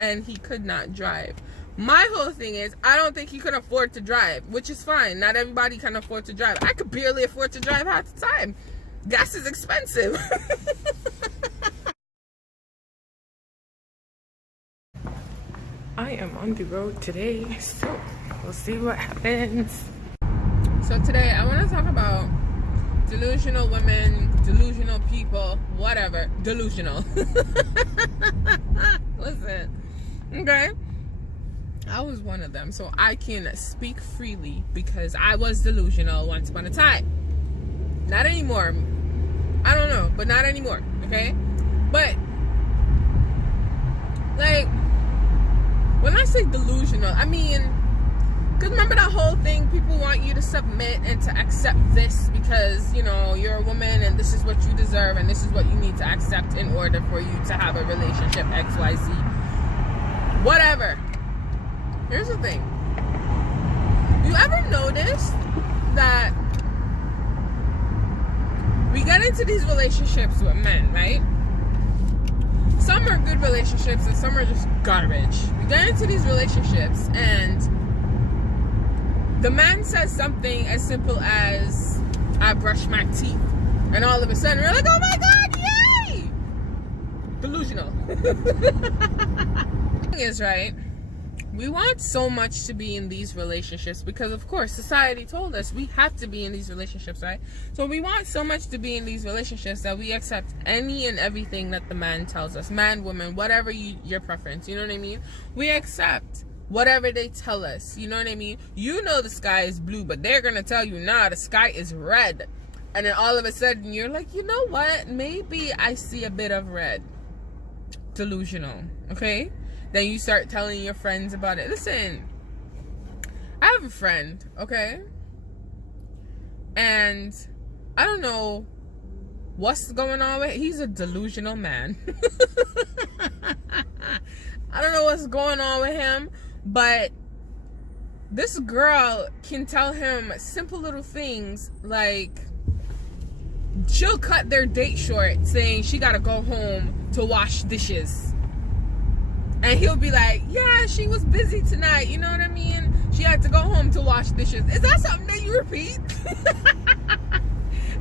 and he could not drive. My whole thing is, I don't think he could afford to drive, which is fine. Not everybody can afford to drive. I could barely afford to drive half the time. Gas is expensive. I am on the road today, so we'll see what happens. So today I want to talk about delusional women, delusional people, whatever. Delusional. Listen, okay? I was one of them, so I can speak freely because I was delusional once upon a time. Not anymore. I don't know, but not anymore, okay? But, like, when I say delusional, I mean, because remember that whole thing, people want you to submit and to accept this because, you know, you're a woman and this is what you deserve and this is what you need to accept in order for you to have a relationship, XYZ. Whatever. Here's the thing. You ever notice that we get into these relationships with men, right? Some are good relationships and some are just garbage. We get into these relationships and the man says something as simple as, I brush my teeth. And all of a sudden we're like, oh my God, yay! Delusional. The thing is, right? We want so much to be in these relationships because, of course, society told us we have to be in these relationships, right? So we want so much to be in these relationships that we accept any and everything that the man tells us. Man, woman, whatever your preference, you know what I mean? We accept whatever they tell us, you know what I mean? You know the sky is blue, but they're going to tell you, nah, the sky is red. And then all of a sudden you're like, you know what? Maybe I see a bit of red. Delusional, okay? Then you start telling your friends about it. Listen, I have a friend, okay? And I don't know what's going on with him. He's a delusional man. I don't know what's going on with him, but this girl can tell him simple little things like she'll cut their date short saying she gotta go home to wash dishes. And he'll be like, yeah, she was busy tonight. You know what I mean? She had to go home to wash dishes. Is that something that you repeat?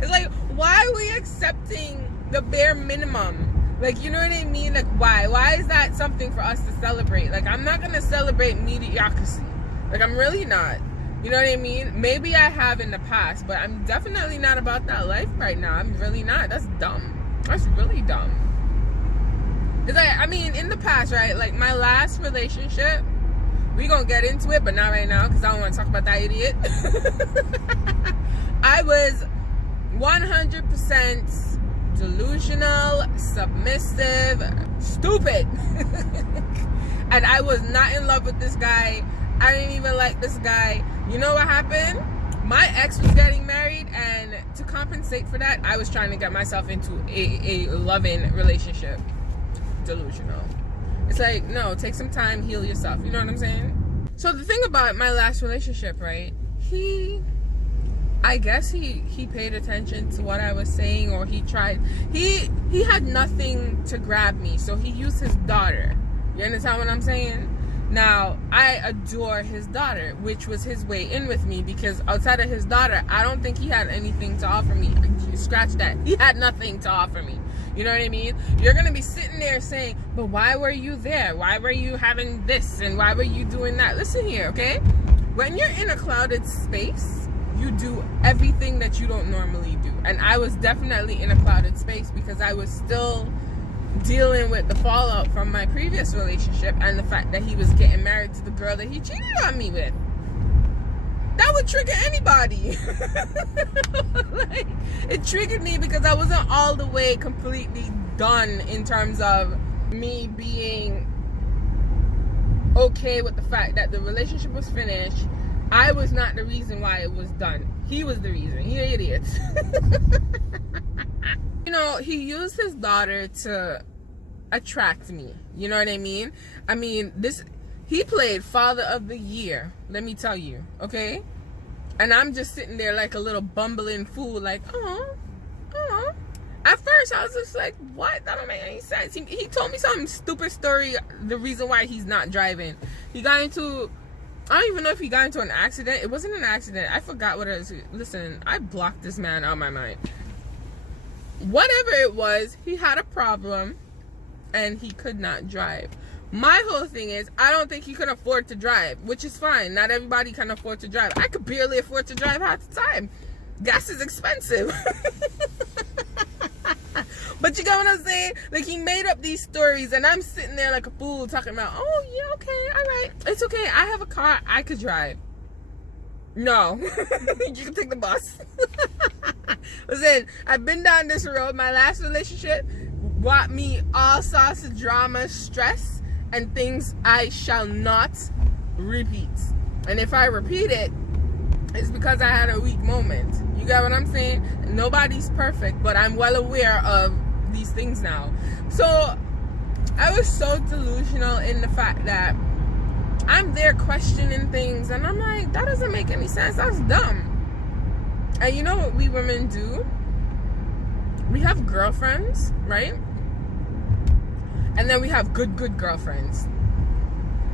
It's like, why are we accepting the bare minimum? Like, you know what I mean? Like, why? Why is that something for us to celebrate? Like, I'm not going to celebrate mediocrity. Like, I'm really not. You know what I mean? Maybe I have in the past, but I'm definitely not about that life right now. I'm really not. That's dumb. That's really dumb. It's like, I mean, in the past, right? Like, my last relationship, we gonna get into it, but not right now, because I don't want to talk about that idiot. I was 100% delusional, submissive, stupid. And I was not in love with this guy. I didn't even like this guy. You know what happened? My ex was getting married, and to compensate for that, I was trying to get myself into a loving relationship. Delusional. It's like, no, take some time, heal yourself. You know what I'm saying? So the thing about my last relationship, right? I guess he paid attention to what I was saying, or he tried. He had nothing to grab me, so he used his daughter. You understand what I'm saying? Now, I adore his daughter, which was his way in with me, because outside of his daughter, I don't think he had anything to offer me. Scratch that. He had nothing to offer me. You know what I mean? You're going to be sitting there saying, but why were you there? Why were you having this? And why were you doing that? Listen here, okay? When you're in a clouded space, you do everything that you don't normally do. And I was definitely in a clouded space because I was still dealing with the fallout from my previous relationship and the fact that he was getting married to the girl that he cheated on me with. That would trigger anybody. Like, it triggered me because I wasn't all the way completely done in terms of me being okay with the fact that the relationship was finished. I was not the reason why it was done. He was the reason. He an idiot. You know, he used his daughter to attract me. You know what I mean? I mean, he played Father of the Year, let me tell you, okay? And I'm just sitting there like a little bumbling fool, like, oh. At first, I was just like, what? That don't make any sense. He told me some stupid story, the reason why he's not driving. He got into, I don't even know if he got into an accident. It wasn't an accident. I forgot what it was. Listen, I blocked this man out of my mind. Whatever it was, he had a problem and he could not drive. My whole thing is, I don't think he could afford to drive, which is fine. Not everybody can afford to drive. I could barely afford to drive half the time. Gas is expensive. But you get what I'm saying? Like, he made up these stories and I'm sitting there like a fool talking about, oh yeah, okay, all right, it's okay, I have a car, I could drive. No. You can take the bus. Listen, I've been down this road. My last relationship brought me all sorts of drama, stress, and things I shall not repeat. And if I repeat it, it's because I had a weak moment. You get what I'm saying? Nobody's perfect, but I'm well aware of these things now. So I was so delusional in the fact that I'm there questioning things, and I'm like, that doesn't make any sense. That's dumb. And you know what we women do? We have girlfriends, right? And then we have good girlfriends.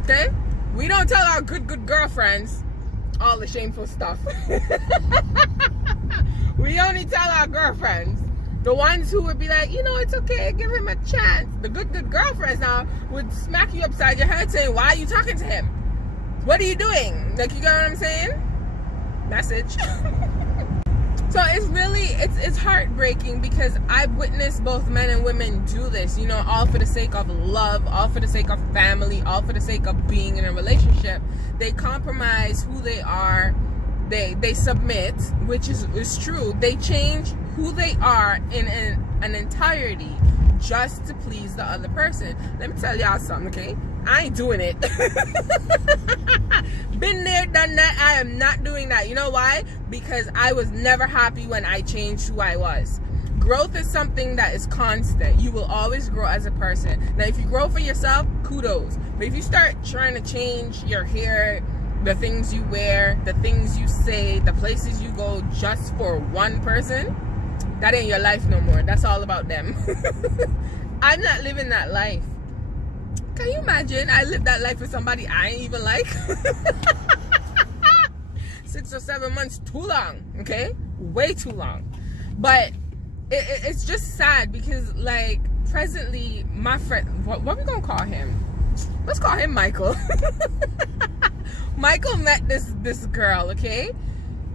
Okay? We don't tell our good girlfriends all the shameful stuff. We only tell our girlfriends. The ones who would be like, you know, it's okay, give him a chance. The good girlfriends now would smack you upside your head saying, why are you talking to him? What are you doing? Like, you get what I'm saying? Message. So it's really, it's heartbreaking because I've witnessed both men and women do this, you know, all for the sake of love, all for the sake of family, all for the sake of being in a relationship. They compromise who they are. They submit, which is true. They change who they are in an entirety just to please the other person. Let me tell y'all something, okay? I ain't doing it. Been there, done that. I am not doing that. You know why? Because I was never happy when I changed who I was. Growth is something that is constant. You will always grow as a person. Now, if you grow for yourself, kudos. But if you start trying to change your hair, the things you wear, the things you say, the places you go just for one person, that ain't your life no more. That's all about them. I'm not living that life. Can you imagine? I lived that life with somebody I ain't even like. 6 or 7 months, too long, okay? Way too long. But it's just sad because, like, presently, my friend, what we gonna call him? Let's call him Michael. Michael met this girl, okay?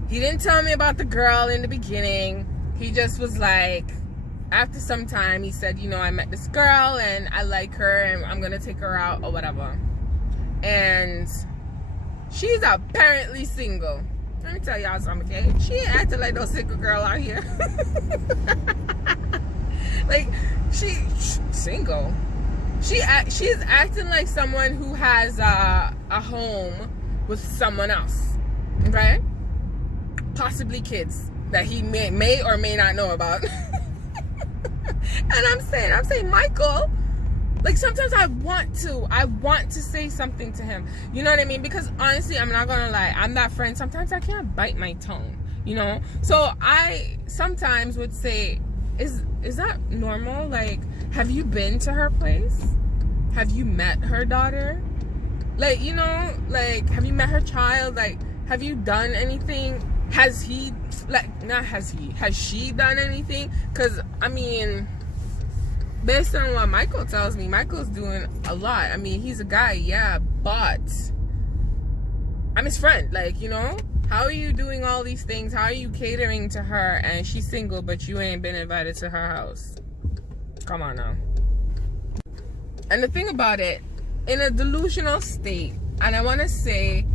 He didn't tell me about the girl in the beginning. He just was like, after some time, he said, you know, I met this girl and I like her and I'm gonna take her out or whatever. And she's apparently single. Let me tell y'all something, okay? She ain't acting like no single girl out here. Like, she's single. She's acting like someone who has a home with someone else, okay? Possibly kids that he may or may not know about. And I'm saying, Michael, like, sometimes I want to say something to him. You know what I mean? Because honestly, I'm not gonna lie, I'm that friend. Sometimes I can't bite my tongue, you know? So I sometimes would say, is that normal? Like, have you been to her place? Have you met her daughter? Like, you know, like, have you met her child? Like, have you done anything? Has he, like, not has he, has she done anything? Because, I mean, based on what Michael tells me, Michael's doing a lot. I mean, he's a guy, yeah, but I'm his friend. Like, you know, how are you doing all these things? How are you catering to her and she's single, but you ain't been invited to her house? Come on now. And the thing about it, in a delusional state, and I want to say,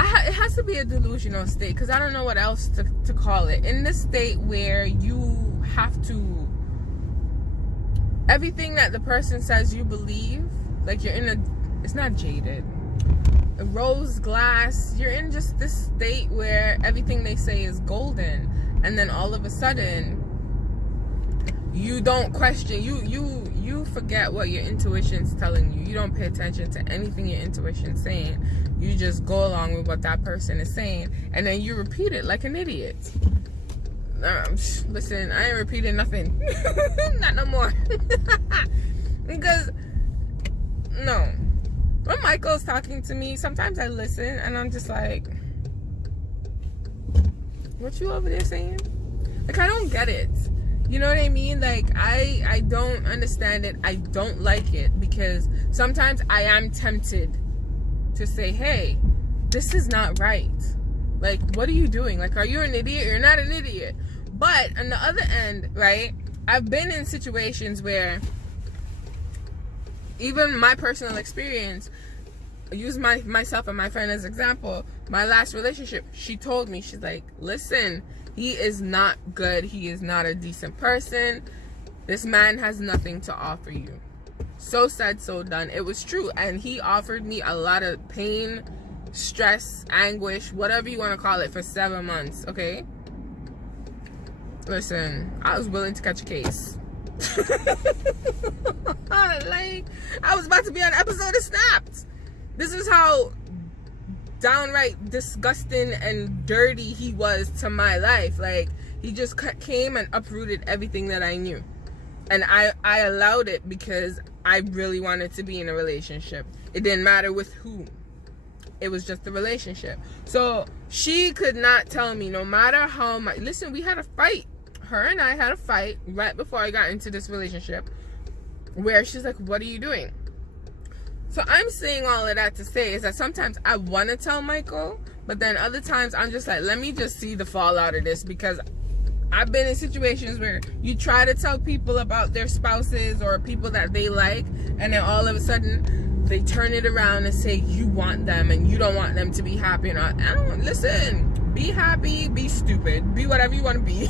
it has to be a delusional state because I don't know what else to call it. In this state where you have to, everything that the person says you believe, like you're in a, it's not jaded, a rose glass, you're in just this state where everything they say is golden, and then all of a sudden you don't question, you forget what your intuition's telling you. You don't pay attention to anything your intuition's saying. You just go along with what that person is saying, and then you repeat it like an idiot. Listen, I ain't repeating nothing. Not no more. Because, no. When Michael's talking to me, sometimes I listen and I'm just like, what you over there saying? Like, I don't get it. You know what I mean? Like, I don't understand it. I don't like it, because sometimes I am tempted to say, hey, this is not right. Like, what are you doing? Like, are you an idiot? You're not an idiot. But on the other end, right, I've been in situations where, even my personal experience, use myself and my friend as example. My last relationship, she told me, she's like, listen, he is not good. He is not a decent person. This man has nothing to offer you. So said, so done. It was true. And he offered me a lot of pain, stress, anguish, whatever you want to call it, for 7 months, okay? Listen, I was willing to catch a case. Like, I was about to be on an episode of Snapped. This is how downright disgusting and dirty he was to my life. Like, he just came and uprooted everything that I knew. And I allowed it because I really wanted to be in a relationship. It didn't matter with who. It was just a relationship. So she could not tell me, no matter how much. Listen, we had a fight. Her and I had a fight right before I got into this relationship, where she's like, what are you doing? So I'm saying all of that to say is that sometimes I want to tell Michael, but then other times I'm just like, let me just see the fallout of this, because I've been in situations where you try to tell people about their spouses or people that they like, and then all of a sudden they turn it around and say you want them and you don't want them to be happy. And I don't listen. Be happy, be stupid, be whatever you want to be.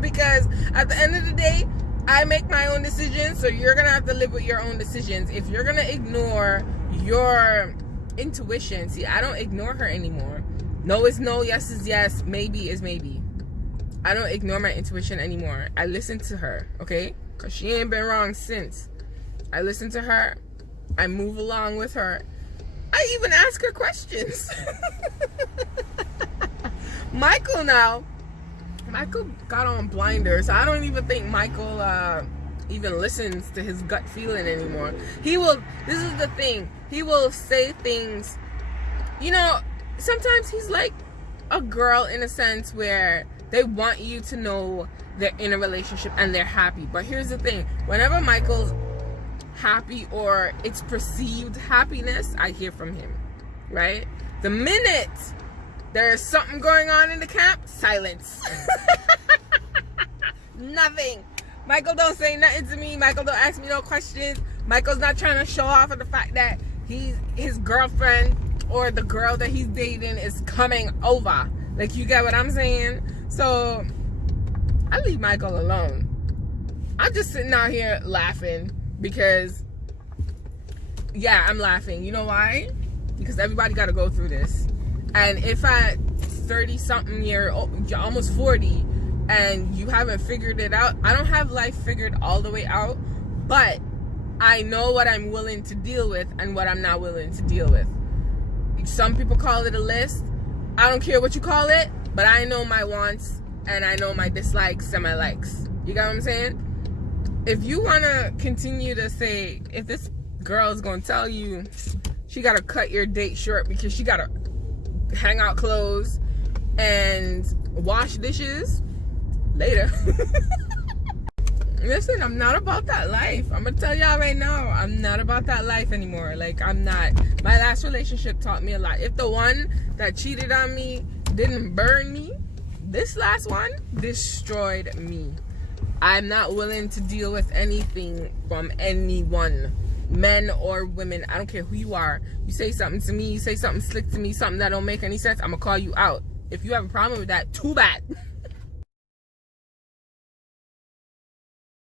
Because at the end of the day, I make my own decisions, so you're gonna have to live with your own decisions. If you're gonna ignore your intuition, see, I don't ignore her anymore. No is no, yes is yes, maybe is maybe. I don't ignore my intuition anymore. I listen to her, okay? Because she ain't been wrong since. I listen to her. I move along with her. I even ask her questions. Michael got on blinders. I don't even think Michael even listens to his gut feeling anymore. This is the thing, he will say things, you know, sometimes he's like a girl in a sense where they want you to know they're in a relationship and they're happy. But here's the thing, whenever Michael's happy or it's perceived happiness, I hear from him, right? The minute there's something going on in the camp, silence. Nothing. Michael don't say nothing to me. Michael don't ask me no questions. Michael's not trying to show off of the fact that his girlfriend or the girl that he's dating is coming over. Like, you get what I'm saying? So I leave Michael alone. I'm just sitting out here laughing because, yeah, I'm laughing. You know why? Because everybody got to go through this. And if at 30-something year, almost 40, and you haven't figured it out, I don't have life figured all the way out, but I know what I'm willing to deal with and what I'm not willing to deal with. Some people call it a list. I don't care what you call it, but I know my wants and I know my dislikes and my likes. You got what I'm saying? If you want to continue to say, if this girl is going to tell you she got to cut your date short because she got to hang out clothes and wash dishes later. Listen, I'm not about that life. I'm gonna tell y'all right now, I'm not about that life anymore. Like, I'm not. My last relationship taught me a lot. If the one that cheated on me didn't burn me, this last one destroyed me. I'm not willing to deal with anything from anyone, men or women. I don't care who you are. You say something to me, you say something slick to me, something that don't make any sense, I'm gonna call you out. If you have a problem with that, too bad.